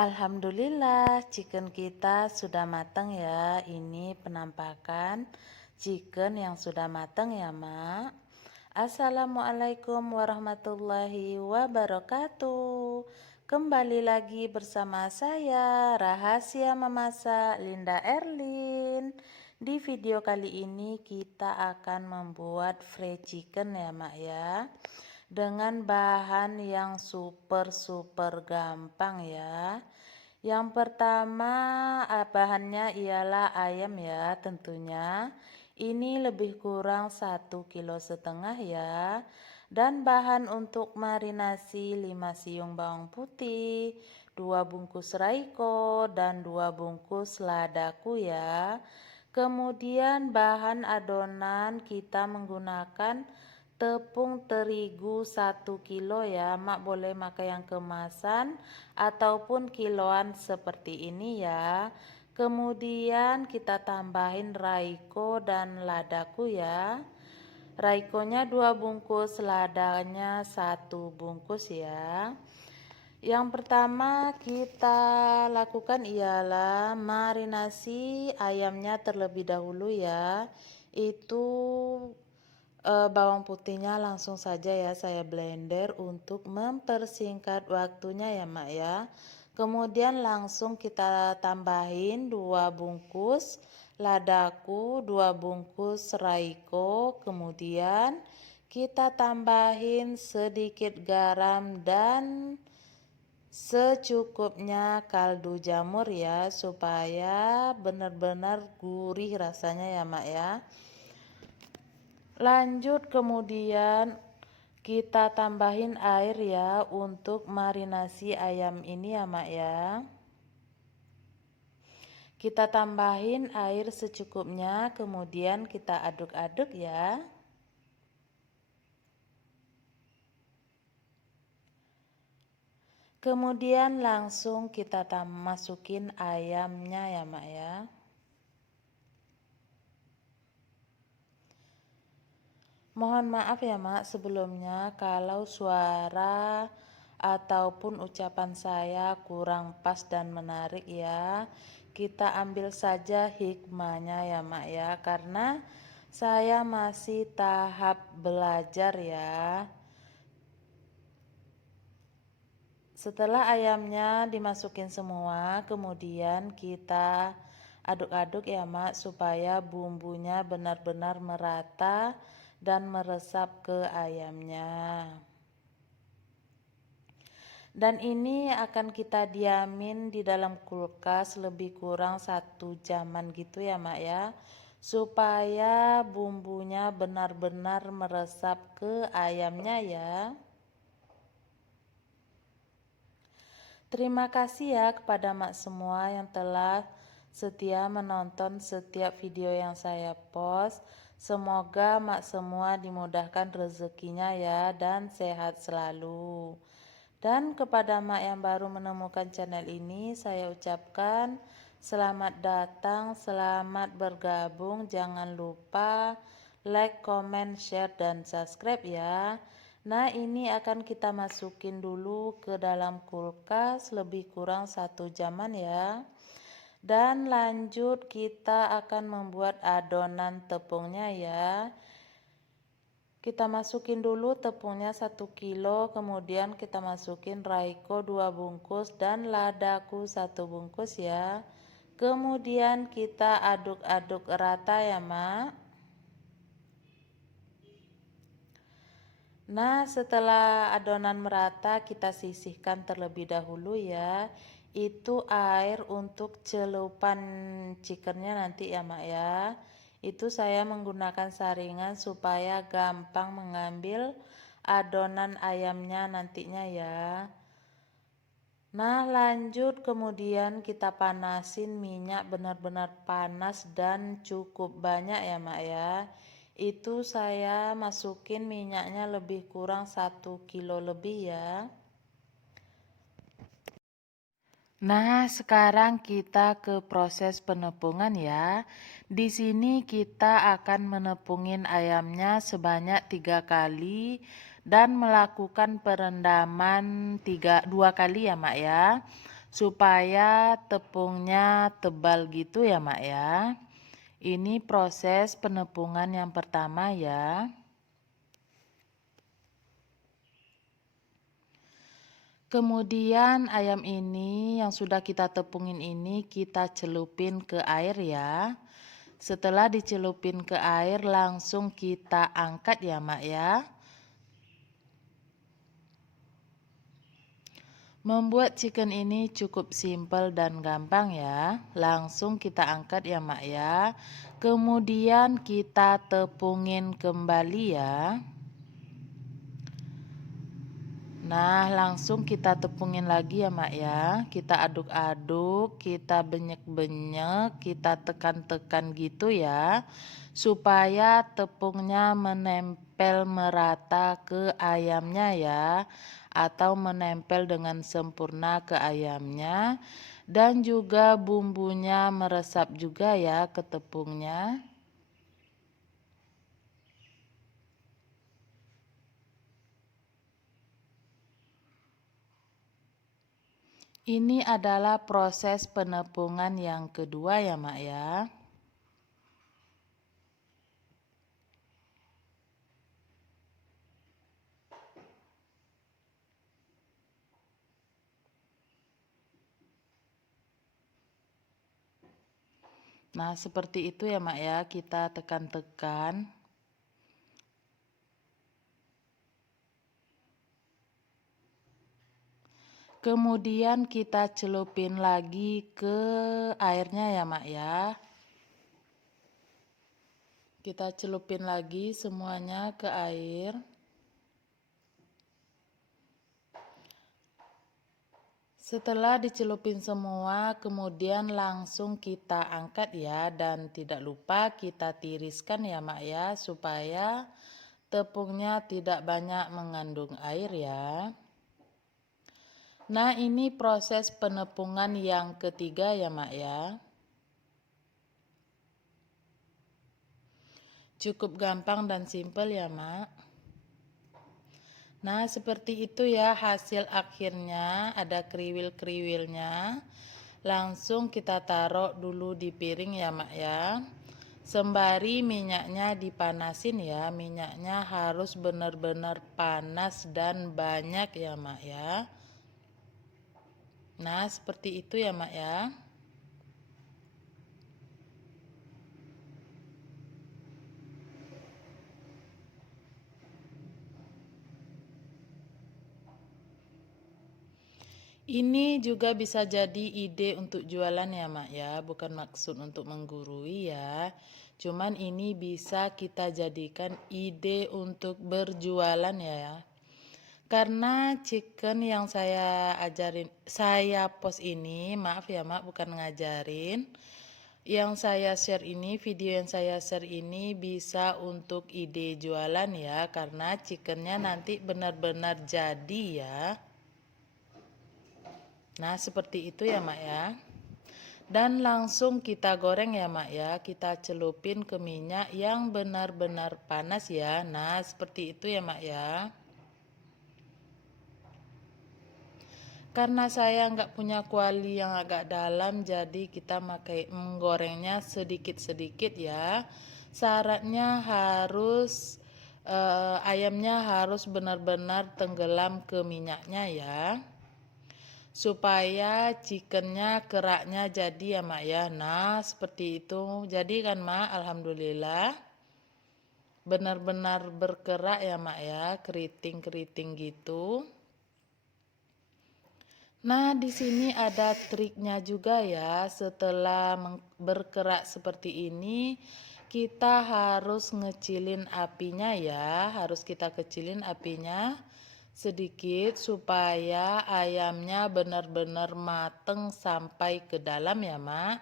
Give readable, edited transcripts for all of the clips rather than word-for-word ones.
Alhamdulillah, chicken kita sudah matang ya. Ini penampakan chicken yang sudah matang ya, Mak. Assalamualaikum warahmatullahi wabarakatuh. Kembali lagi bersama saya, Rahasia Memasak Linda Erlin. Di video kali ini kita akan membuat fried chicken ya, Mak ya. Dengan bahan yang super gampang ya. Yang pertama bahannya ialah ayam ya tentunya. Ini lebih kurang 1,5 kg ya. Dan bahan untuk marinasi 5 siung bawang putih, 2 bungkus raiko dan 2 bungkus ladaku ya. Kemudian bahan adonan kita menggunakan tepung terigu 1 kilo ya, Mak boleh pakai yang kemasan ataupun kiloan seperti ini ya. Kemudian kita tambahin raiko dan ladaku ya. Raikonya 2 bungkus, ladanya 1 bungkus ya. Yang pertama kita lakukan ialah marinasi ayamnya terlebih dahulu ya. Itu bawang putihnya langsung saja ya saya blender untuk mempersingkat waktunya ya, Mak ya. Kemudian langsung kita tambahin 2 bungkus ladaku, 2 bungkus raiko, kemudian kita tambahin sedikit garam dan secukupnya kaldu jamur ya, supaya benar-benar gurih rasanya ya, Mak ya. Lanjut kemudian kita tambahin air ya untuk marinasi ayam ini ya, Mak ya. Kita tambahin air secukupnya, kemudian kita aduk-aduk ya. Kemudian langsung kita masukin ayamnya ya, Mak ya. Mohon maaf ya, Mak, sebelumnya kalau suara ataupun ucapan saya kurang pas dan menarik ya. Kita ambil saja hikmahnya ya, Mak ya, karena saya masih tahap belajar ya. Setelah ayamnya dimasukin semua, kemudian kita aduk-aduk ya, Mak, supaya bumbunya benar-benar merata dan meresap ke ayamnya. Dan ini akan kita diamin di dalam kulkas lebih kurang 1 jaman gitu ya, Mak ya, supaya bumbunya benar-benar meresap ke ayamnya ya. Terima kasih ya kepada Mak semua yang telah setia menonton setiap video yang saya post. Semoga Mak semua dimudahkan rezekinya ya dan sehat selalu. Dan kepada Mak yang baru menemukan channel ini, saya ucapkan selamat datang, selamat bergabung. Jangan lupa like, comment, share, dan subscribe ya. Nah, ini akan kita masukin dulu ke dalam kulkas lebih kurang 1 jaman ya. Dan lanjut kita akan membuat adonan tepungnya ya. Kita masukin dulu tepungnya 1 kilo, kemudian kita masukin raiko 2 bungkus dan ladaku 1 bungkus ya. Kemudian kita aduk-aduk rata ya, Mak. Nah, setelah adonan merata kita sisihkan terlebih dahulu ya. Itu air untuk celupan chickennya nanti ya, Mak ya. Itu saya menggunakan saringan supaya gampang mengambil adonan ayamnya nantinya ya. Nah, lanjut kemudian kita panasin minyak benar-benar panas dan cukup banyak ya, Mak ya. Itu saya masukin minyaknya lebih kurang 1 kilo lebih ya. Nah, sekarang kita ke proses penepungan ya. Di sini kita akan menepungin ayamnya sebanyak 3 kali dan melakukan perendaman 2 kali ya, Mak ya. supaya tepungnya tebal gitu ya Mak ya. Ini proses penepungan yang pertama ya. Kemudian ayam ini yang sudah kita tepungin ini kita celupin ke air ya. Setelah dicelupin ke air langsung kita angkat ya Mak ya. Membuat chicken ini cukup simpel dan gampang ya. Langsung kita angkat ya Mak ya. Kemudian kita tepungin kembali ya. Nah, langsung kita tepungin lagi ya Mak ya. Kita aduk-aduk, kita benyek-benyek, kita tekan-tekan gitu ya. Supaya tepungnya menempel merata ke ayamnya ya. Atau menempel dengan sempurna ke ayamnya. Dan juga bumbunya meresap juga ya ke tepungnya. Ini adalah proses penepungan yang kedua ya Mak ya. Nah seperti itu ya Mak ya, kita tekan-tekan. Kemudian kita celupin lagi ke airnya ya Mak ya. Kita celupin lagi semuanya ke air. Setelah dicelupin semua, kemudian langsung kita angkat ya. Dan tidak lupa kita tiriskan ya Mak ya, supaya tepungnya tidak banyak mengandung air ya. Nah ini proses penepungan yang ketiga ya Mak ya. Cukup gampang dan simpel ya Mak. Nah seperti itu ya hasil akhirnya, ada kriwil-kriwilnya. Langsung kita taruh dulu di piring ya Mak ya. Sembari minyaknya dipanasin ya. Minyaknya harus benar-benar panas dan banyak ya Mak ya. Nah seperti itu ya Mak ya. Ini juga bisa jadi ide untuk jualan ya Mak ya, bukan maksud untuk menggurui ya. Cuman ini bisa kita jadikan ide untuk berjualan ya. Karena chicken yang saya post ini, maaf ya Mak, bukan ngajarin. Yang saya share ini, video yang saya share ini bisa untuk ide jualan ya, karena chickennya nanti benar-benar jadi ya. Nah seperti itu ya Mak ya. Dan langsung kita goreng ya Mak ya. Kita celupin ke minyak yang benar-benar panas ya. Nah seperti itu ya Mak ya. Karena saya nggak punya kuali yang agak dalam, jadi kita menggorengnya sedikit-sedikit ya. Syaratnya harus ayamnya harus benar-benar tenggelam ke minyaknya ya. Supaya chickennya keraknya jadi ya Mak ya. Nah seperti itu. Jadi kan Mak, alhamdulillah benar-benar berkerak ya Mak ya, keriting-keriting gitu. Nah di sini ada triknya juga ya. Setelah berkerak seperti ini, kita harus ngecilin apinya ya. Harus kita kecilin apinya sedikit supaya ayamnya benar-benar mateng sampai ke dalam ya Mak.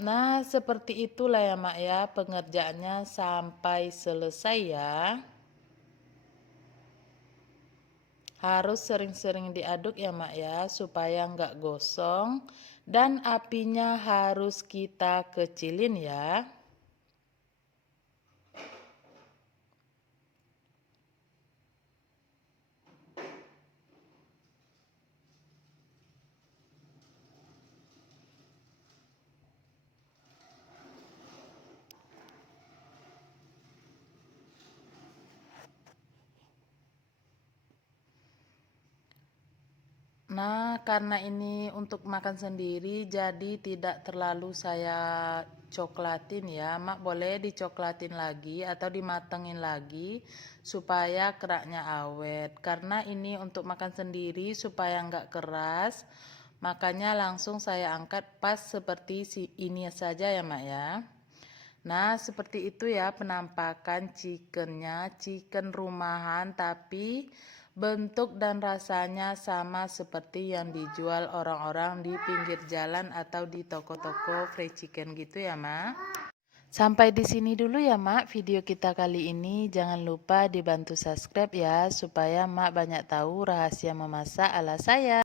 Nah seperti itulah ya Mak ya pengerjaannya sampai selesai ya. Harus sering-sering diaduk ya Mak ya supaya nggak gosong. Dan apinya harus kita kecilin ya. Nah, karena ini untuk makan sendiri, jadi tidak terlalu saya coklatin ya. Mak boleh dicoklatin lagi atau dimatengin lagi supaya keraknya awet. Karena ini untuk makan sendiri supaya nggak keras, makanya langsung saya angkat pas seperti ini saja ya Mak ya. Nah, seperti itu ya penampakan chickennya, chicken rumahan tapi bentuk dan rasanya sama seperti yang dijual orang-orang di pinggir jalan atau di toko-toko fried chicken gitu ya, Mak. Sampai di sini dulu ya, Mak, video kita kali ini. Jangan lupa dibantu subscribe ya, supaya Mak banyak tahu rahasia memasak ala saya.